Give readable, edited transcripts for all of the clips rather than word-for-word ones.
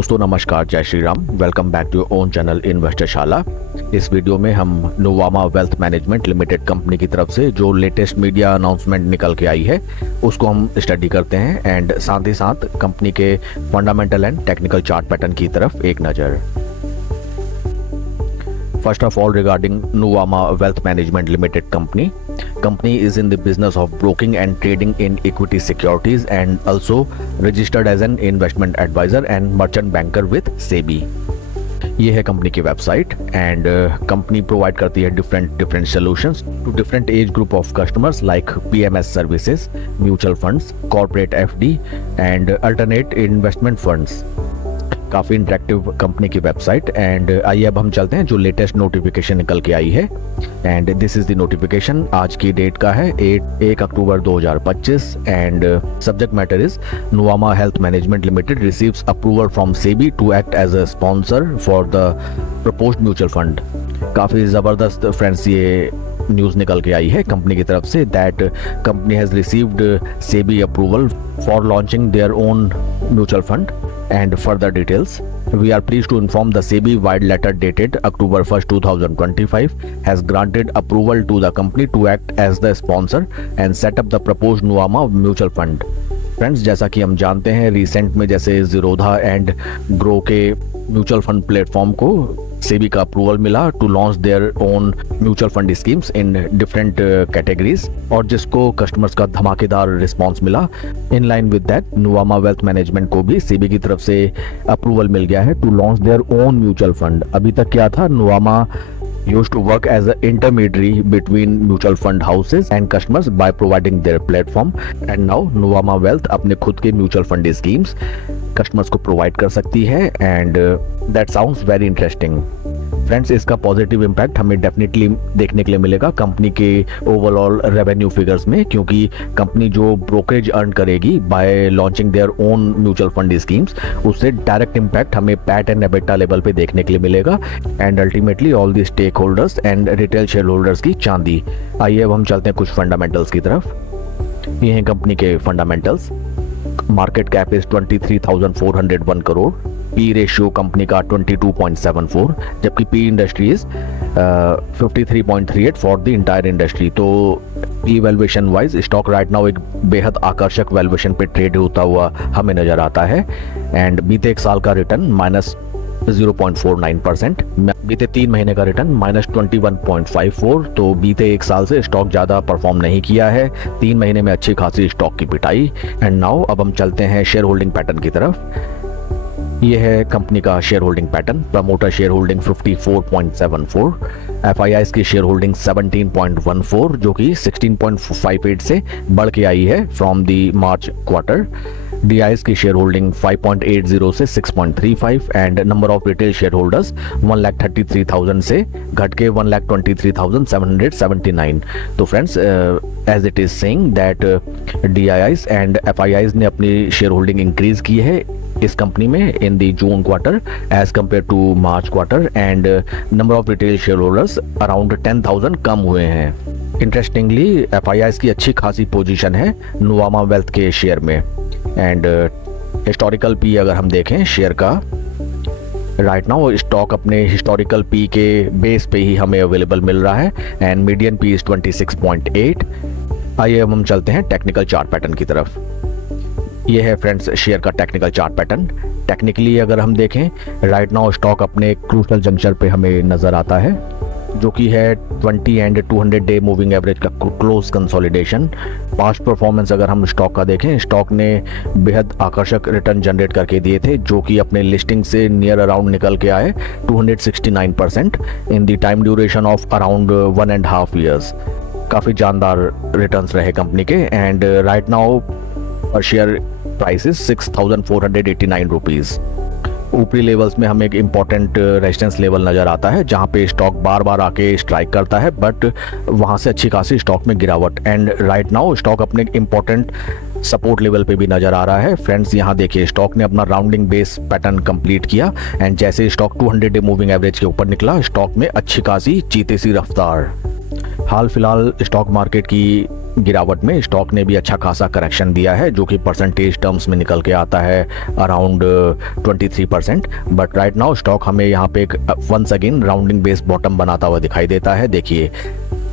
दोस्तों नमस्कार, जय Shri Ram. Welcome back to own channel Investorshala. इस वीडियो में हम Nuvama wealth management limited company की तरफ से जो लेटेस्ट मीडिया अनाउंसमेंट निकल के आई है उसको हम स्टडी करते हैं एंड साथ ही साथ कंपनी के fundamental and technical chart pattern की तरफ एक नज़र। First of all, regarding Nuvama Wealth Management Limited company is in the business of broking and trading in equity securities and also registered as an investment advisor and merchant banker with SEBI। ये है company की website and company provide करती है different solutions to different age group of customers like PMS services, mutual funds, corporate FD and alternate investment funds. काफ़ी interactive company की website and आइए अब हम चलते हैं जो लेटेस्ट नोटिफिकेशन निकल के आई है and this is the notification. आज की डेट का है 1 October 2025 and subject matter is Nuvama health management limited receives approval from SEBI to act as a sponsor for the proposed mutual fund. काफ़ी ज़बरदस्त फ्रेंड्स ये न्यूज़ निकल के आई है कंपनी की तरफ say that company has received SEBI approval for launching their own mutual fund. And further details, we are pleased to inform the SEBI wide letter dated October 1st 2025 has granted approval to the company to act as the sponsor and set up the proposed Nuvama mutual fund। Friends, जैसा कि हम जानते हैं recent में जैसे Zerodha and Groww के mutual fund platform को सेबी का अप्रूवल मिला to launch their own mutual fund schemes in different categories और जिसको कस्टमर्स का धमाकेदार रिस्पांस मिला। In line with that Nuvama wealth management को भी सेबी की तरफ से अप्रूवल मिल गया है to launch their own mutual fund. अभी तक क्या था, Nuvama used to work as an intermediary between mutual fund houses and customers by providing their platform and now Nuvama Wealth अपने खुद के म्यूचुअल फंड स्कीम्स कस्टमर्स को प्रोवाइड कर सकती है and that sounds very interesting. Friends, इसका positive impact हमें definitely देखने के लिए मिलेगा कंपनी के ओवरऑल रेवेन्यू फिगर्स में, क्योंकि कंपनी जो ब्रोकरेज अर्न करेगी by launching their own mutual fund schemes उससे डायरेक्ट इम्पैक्ट हमें पैट एंड एबिटा लेवल पे देखने के लिए मिलेगा and ultimately all the stake holders and retail share holders की चांदी। आइए अब हम चलते हैं कुछ फंडामेंटल्स की तरफ। ये हैं कंपनी के fundamentals. Market cap is 23,401 crore. P ratio company का 22.74, जबकि P industry is 53.38 for the entire industry. तो P valuation wise stock right now एक बेहद आकर्षक वैल्यूएशन पे ट्रेड होता हुआ हमें नजर आता है एंड बीते एक साल का रिटर्न -0.49%, बीते 3 महीने का रिटर्न -21.54। तो बीते एक साल से स्टॉक ज़्यादा परफॉर्म नहीं किया है, 3 महीने में अच्छी खासी स्टॉक की पिटाई। एंड नाउ अब हम चलते हैं शेयर होल्डिंग पैटर्न की तरफ। ये है कंपनी का share holding pattern. Promoter share holding 54.74, FIIs की शेयर होल्डिंग 17.14 जो कि 16.58 से बढ़ के आई है from the March quarter. DIIs की शेयर होल्डिंग 5.80 से 6.35 and number of retail share holders 1,33,000 से घट के 1,23,779। तो friends, as it is saying that DIIs and FIIs ने अपनी शेयर होल्डिंग इंक्रीज की है इस कंपनी में in the June quarter as compare to March quarter and number of retail share holders around 10,000 कम हुए हैं। इंटरेस्टिंगली एफआईआईज की अच्छी खासी पोजीशन है नुवामा वेल्थ के शेयर में एंड हिस्टोरिकल पी अगर हम देखें शेयर का, राइट नाउ स्टॉक अपने हिस्टोरिकल पी के बेस पे ही हमें अवेलेबल मिल रहा है एंड मीडियन पी इज 26.8। आइए अब हम चलते हैं टेक्निकल चार्ट पैटर्न की तरफ। ये है फ्रेंड्स शेयर का टेक्निकल चार्ट पैटर्न। टेक्निकली अगर हम देखें राइट नाउ स्टॉक अपने क्रूशल जंक्शन पे हमें नज़र आता है जो कि है 20 एंड 200 डे मूविंग एवरेज का क्लोज कंसोलिडेशन। पास्ट परफॉर्मेंस अगर हम स्टॉक का देखें, स्टॉक ने बेहद आकर्षक रिटर्न जनरेट करके दिए थे जो कि अपने लिस्टिंग से नियर अराउंड निकल के आए 269% in the time duration of around 1.5 years. काफ़ी जानदार रिटर्न्स रहे कंपनी के एंड राइट नाउ पर शेयर प्राइस इज 6,489 रुपीज़। ऊपरी लेवल्स में हमें एक इम्पॉर्टेंट रेजिस्टेंस लेवल नज़र आता है जहां पे स्टॉक बार बार आके स्ट्राइक करता है बट वहां से अच्छी खासी स्टॉक में गिरावट एंड राइट नाउ स्टॉक अपने इम्पॉर्टेंट सपोर्ट लेवल पे भी नज़र आ रहा है। फ्रेंड्स, यहाँ देखिए स्टॉक ने अपना राउंडिंग बेस पैटर्न कंप्लीट किया एंड जैसे स्टॉक 200 डे मूविंग एवरेज के ऊपर निकला स्टॉक में अच्छी खासी चीते सी रफ्तार। हाल फिलहाल स्टॉक मार्केट की गिरावट में स्टॉक ने भी अच्छा खासा करेक्शन दिया है, जो कि परसेंटेज टर्म्स में निकल के आता है around 23%। But right now stock हमें यहाँ पे एक once again rounding base bottom बनाता हुआ दिखाई देता है। देखिए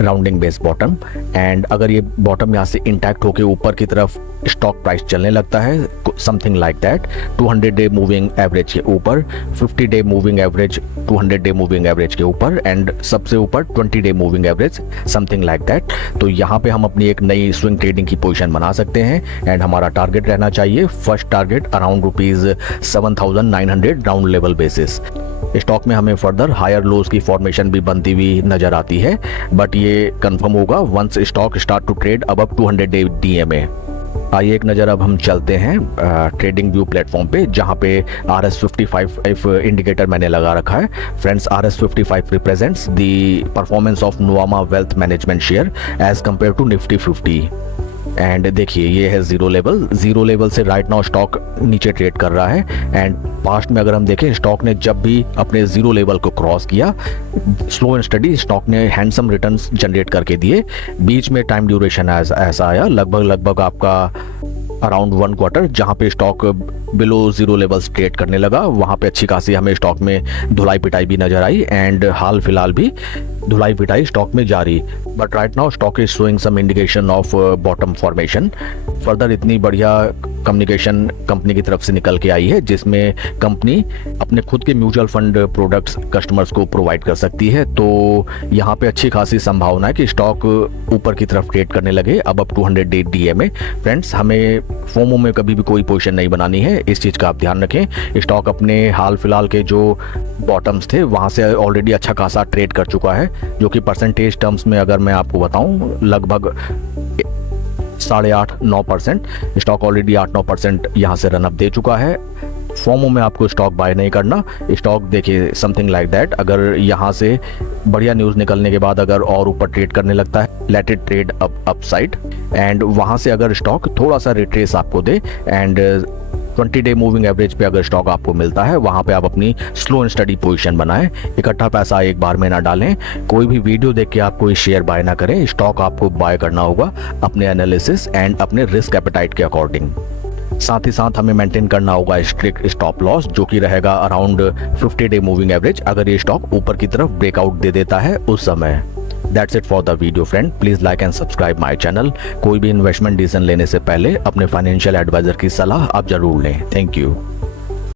राउंडिंग बेस बॉटम, एंड अगर ये बॉटम यहाँ से इंटैक्ट होके ऊपर की तरफ स्टॉक प्राइस चलने लगता है something like that 200 day moving average के ऊपर, 50 day moving average 200 day moving average के ऊपर, एंड सबसे ऊपर 20 day moving average something like that, तो यहाँ पे हम अपनी एक नई स्विंग ट्रेडिंग की पोजीशन बना सकते हैं। एंड हमारा टारगेट रहना चाहिए, first target around ₹7,900 round level basis. Stock में हमें फर्दर हायर लोज की फॉर्मेशन भी बनती हुई नजर आती है, बट ये कंफर्म होगा once stock start to trade above 200 day DMA. आइए एक नज़र अब हम चलते हैं ट्रेडिंग व्यू प्लेटफॉर्म पे, जहाँ पे RS55 इंडिकेटर मैंने लगा रखा है। Friends, RS55 represents the performance of Nuvama wealth management share as compare to Nifty 50। And देखिए ये है जीरो लेवल से राइट नाउ स्टॉक नीचे ट्रेड कर रहा है। एंड पास्ट में अगर हम देखें, स्टॉक ने जब भी अपने जीरो लेवल को क्रॉस किया, स्लो एंड स्टडी स्टॉक ने हैंडसम रिटर्न्स जनरेट करके दिए। बीच में टाइम ड्यूरेशन ऐसा आया लगभग आपका अराउंड 1 क्वार्टर, जहाँ पे stock below zero levels trade करने लगा। वहाँ पे अच्छी खासी हमें स्टॉक में धुलाई पिटाई भी नजर आई, एंड हाल फिलहाल भी धुलाई पिटाई स्टॉक में जारी। But right now stock is showing some indication of bottom formation. Further इतनी बढ़िया कम्युनिकेशन कंपनी की तरफ से निकल के आई है, जिसमें कंपनी अपने खुद के म्यूचुअल फंड प्रोडक्ट्स कस्टमर्स को प्रोवाइड कर सकती है। तो यहाँ पे अच्छी खासी संभावना है कि स्टॉक ऊपर की तरफ ट्रेड करने लगे अब 200 डे डीएमए। फ्रेंड्स, हमें फोमो में कभी भी कोई पोजीशन नहीं बनानी है, इस चीज़ का आप ध्यान रखें। स्टॉक अपने हाल फिलहाल के जो बॉटम्स थे वहाँ से ऑलरेडी अच्छा खासा ट्रेड कर चुका है, जो कि परसेंटेज टर्म्स में अगर मैं आपको बताऊँ लगभग 8.5-9% स्टॉक ऑलरेडी 8-9% यहाँ से रनअप दे चुका है। फोमो में आपको स्टॉक बाय नहीं करना। स्टॉक देखिए समथिंग लाइक दैट, अगर यहाँ से बढ़िया न्यूज़ निकलने के बाद अगर और ऊपर ट्रेड करने लगता है, let it trade upside, and वहाँ से अगर स्टॉक थोड़ा सा रिट्रेस आपको दे एंड 20 डे मूविंग एवरेज पे अगर स्टॉक आपको मिलता है, वहाँ पे आप अपनी स्लो एंड स्टडी पोजीशन बनाएं। इकट्ठा पैसा एक बार में ना डालें। कोई भी वीडियो देख के आप कोई शेयर बाय ना करें। स्टॉक आपको बाय करना होगा अपने एनालिसिस एंड अपने रिस्क एपेटाइट के अकॉर्डिंग। साथ ही साथ हमें मेंटेन करना होगा स्ट्रिक्ट स्टॉप लॉस, जो कि रहेगा अराउंड 50 डे मूविंग एवरेज अगर ये स्टॉक ऊपर की तरफ ब्रेकआउट दे देता है उस समय। That's it for the video friend. Please like and subscribe my channel. कोई भी इन्वेस्टमेंट डिसीजन लेने से पहले अपने फाइनेंशियल एडवाइजर की सलाह आप जरूर लें। Thank you.